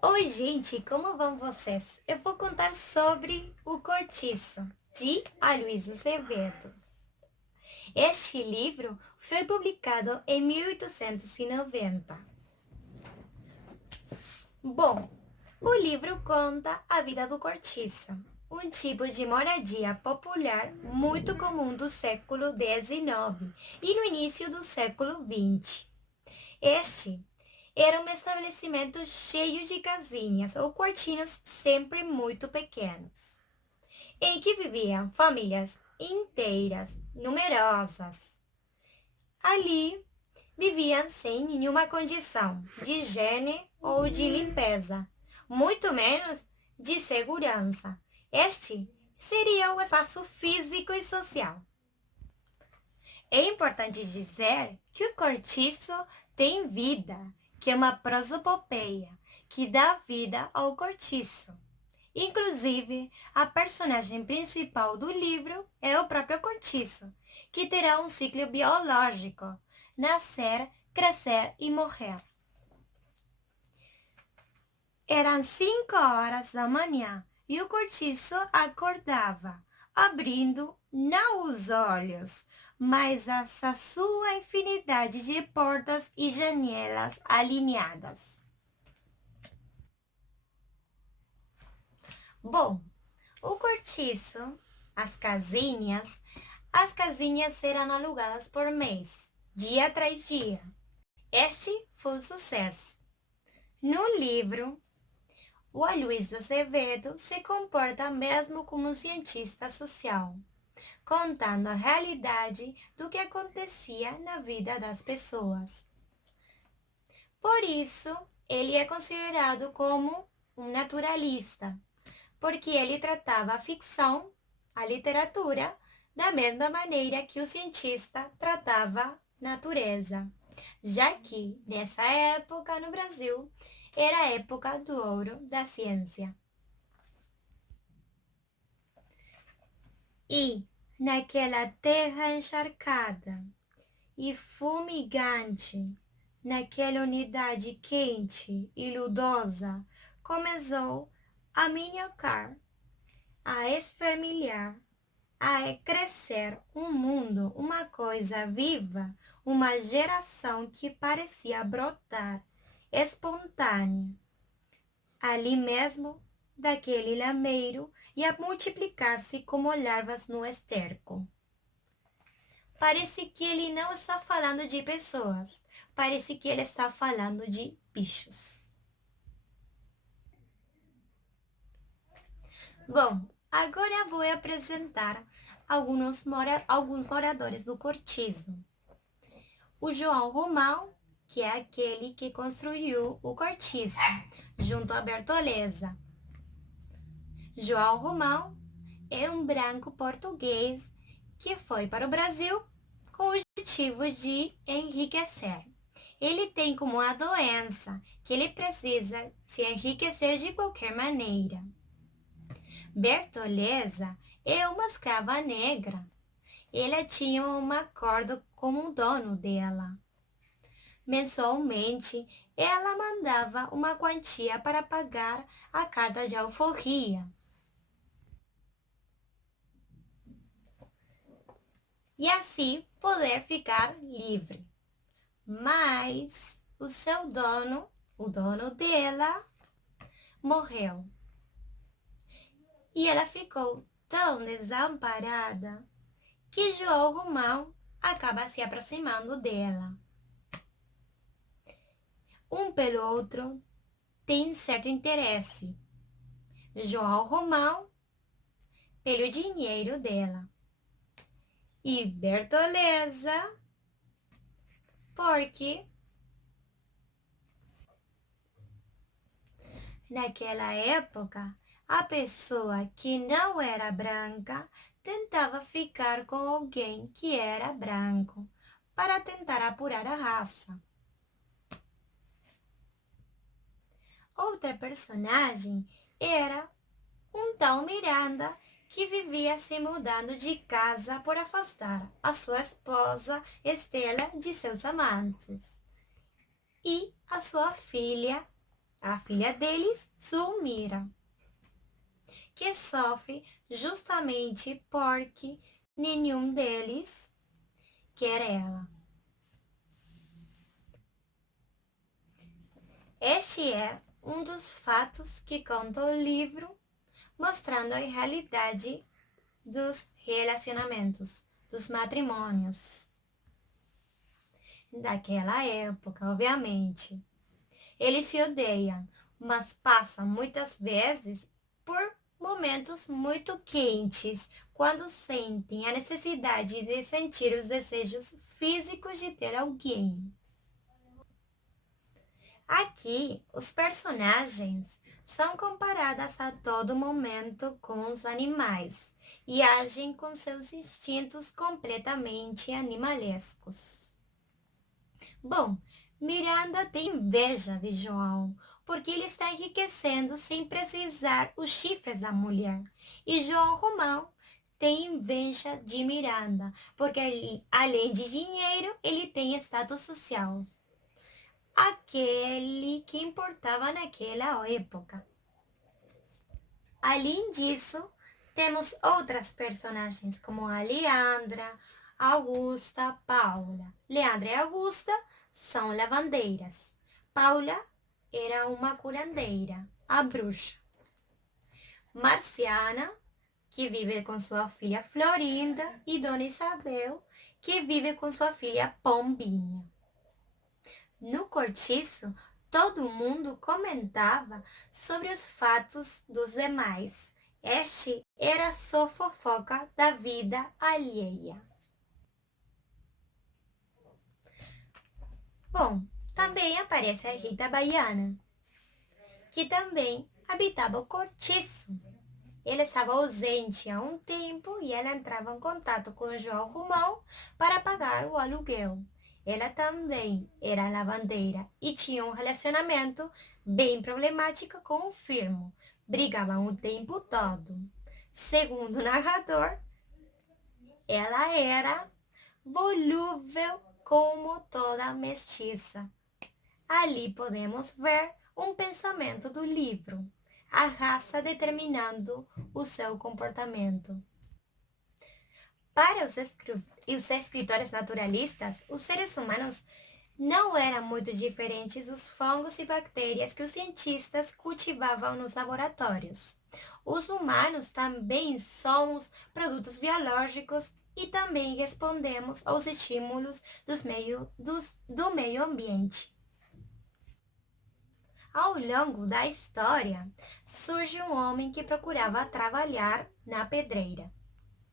Oi, gente, como vão vocês? Eu vou contar sobre O Cortiço, de Aloysio Azevedo. Este livro foi publicado em 1890. Bom, o livro conta a vida do cortiço, um tipo de moradia popular muito comum do século XIX e no início do século XX. Este era um estabelecimento cheio de casinhas ou quartinhos sempre muito pequenos, em que viviam famílias inteiras, numerosas. Ali viviam sem nenhuma condição de higiene ou de limpeza, muito menos de segurança. Este seria o espaço físico e social. É importante dizer que o cortiço tem vida, que é uma prosopopeia que dá vida ao cortiço. Inclusive, a personagem principal do livro é o próprio cortiço, que terá um ciclo biológico: nascer, crescer e morrer. Eram 5 horas da manhã e o cortiço acordava, abrindo não os olhos, mas a sua infinidade de portas e janelas alinhadas. Bom, o cortiço, as casinhas eram alugadas por mês, dia após dia. Este foi um sucesso. No livro, o Aloysio Azevedo se comporta mesmo como um cientista social, contando a realidade do que acontecia na vida das pessoas. Por isso, ele é considerado como um naturalista, porque ele tratava a ficção, a literatura, da mesma maneira que o cientista tratava a natureza, já que, nessa época no Brasil, era a época do ouro da ciência. E, naquela terra encharcada e fumegante, naquela unidade quente e ludosa, começou a minhocar, a esfermilhar, a crescer um mundo, uma coisa viva, uma geração que parecia brotar espontânea, ali mesmo, daquele lameiro, e a multiplicar-se como larvas no esterco. Parece que ele não está falando de pessoas, parece que ele está falando de bichos. Bom, agora vou apresentar alguns moradores do cortiço. O João Romão, que é aquele que construiu o cortiço, junto à Bertoleza. João Romão é um branco português que foi para o Brasil com o objetivo de enriquecer. Ele tem como uma doença que ele precisa se enriquecer de qualquer maneira. Bertoleza é uma escrava negra. Ela tinha um acordo com o dono dela. Mensalmente, ela mandava uma quantia para pagar a carta de alforria. E assim poder ficar livre. Mas o dono dela, morreu. E ela ficou tão desamparada que João Romão acaba se aproximando dela. Um pelo outro tem certo interesse. João Romão pelo dinheiro dela. E Bertoleza porque naquela época a pessoa que não era branca tentava ficar com alguém que era branco para tentar apurar a raça. Outra personagem era um tal Miranda que vivia se mudando de casa por afastar a sua esposa Estela de seus amantes. E a sua filha a filha deles, Zulmira, que sofre justamente porque nenhum deles quer ela. Este é um dos fatos que conta o livro, mostrando a realidade dos relacionamentos, dos matrimônios daquela época, obviamente. Eles se odeiam, mas passam muitas vezes por momentos muito quentes, quando sentem a necessidade de sentir os desejos físicos de ter alguém. Aqui, os personagens são comparados a todo momento com os animais e agem com seus instintos completamente animalescos. Bom, Miranda tem inveja de João, porque ele está enriquecendo sem precisar os chifres da mulher. E João Romão tem inveja de Miranda, porque além de dinheiro, ele tem status social. Aquele que importava naquela época. Além disso, temos outras personagens como a Leandra, Augusta, Paula. Leandra e Augusta são lavandeiras. Paula era uma curandeira, a bruxa. Marciana, que vive com sua filha Florinda, e Dona Isabel, que vive com sua filha Pombinha. No cortiço, todo mundo comentava sobre os fatos dos demais. Este era só fofoca da vida alheia. Bom, também aparece a Rita Baiana, que também habitava o cortiço. Ele estava ausente há um tempo e ela entrava em contato com João Romão para pagar o aluguel. Ela também era lavandeira e tinha um relacionamento bem problemático com o Firmo. Brigavam o tempo todo. Segundo o narrador, ela era volúvel como toda mestiça. Ali podemos ver um pensamento do livro, a raça determinando o seu comportamento. Para os escritores naturalistas, os seres humanos não eram muito diferentes dos fungos e bactérias que os cientistas cultivavam nos laboratórios. Os humanos também somos produtos biológicos e também respondemos aos estímulos do meio ambiente. Ao longo da história, surge um homem que procurava trabalhar na pedreira.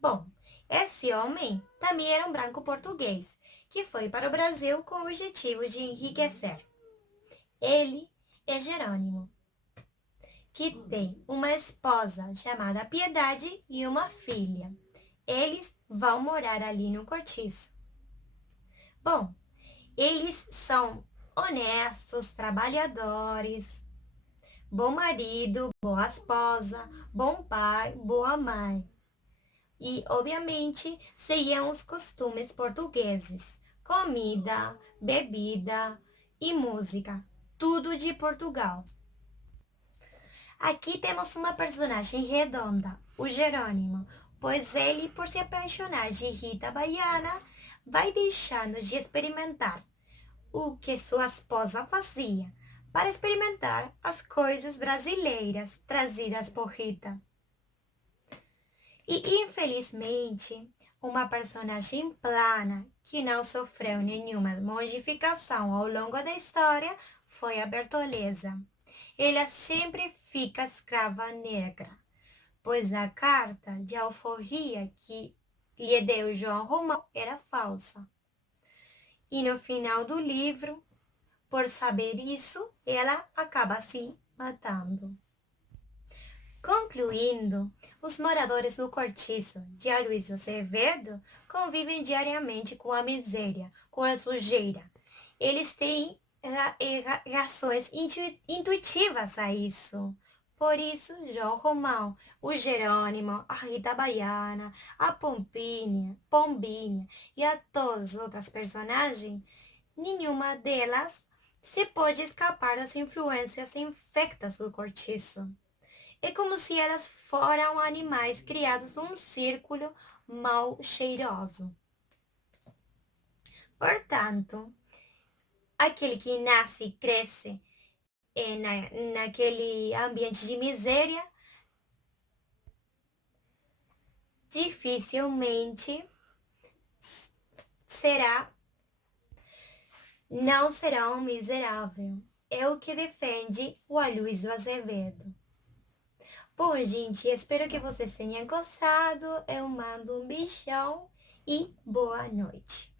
Bom, esse homem também era um branco português, que foi para o Brasil com o objetivo de enriquecer. Ele é Jerônimo, que tem uma esposa chamada Piedade e uma filha. Eles vão morar ali no cortiço. Bom, eles são honestos, trabalhadores, bom marido, boa esposa, bom pai, boa mãe. E, obviamente, seguiam os costumes portugueses: comida, bebida e música, tudo de Portugal. Aqui temos uma personagem redonda, o Jerônimo, pois ele, por se apaixonar de Rita Baiana, vai deixando de experimentar o que sua esposa fazia, para experimentar as coisas brasileiras trazidas por Rita. E, infelizmente, uma personagem plana que não sofreu nenhuma modificação ao longo da história foi a Bertoleza. Ela sempre fica escrava negra, pois a carta de alforria que lhe deu João Romão era falsa. E no final do livro, por saber isso, ela acaba se matando. Concluindo, os moradores do cortiço de Aloysio Azevedo convivem diariamente com a miséria, com a sujeira. Eles têm reações intuitivas a isso. Por isso, João Romão, o Jerônimo, a Rita Baiana, a Pombinha e a todas as outras personagens, nenhuma delas se pode escapar das influências infectas do cortiço. É como se elas foram animais criados num círculo mal cheiroso. Portanto, aquele que nasce e cresce naquele ambiente de miséria, dificilmente não será um miserável. É o que defende o Aloysio Azevedo. Bom, gente, espero que vocês tenham gostado. Eu mando um beijão e boa noite.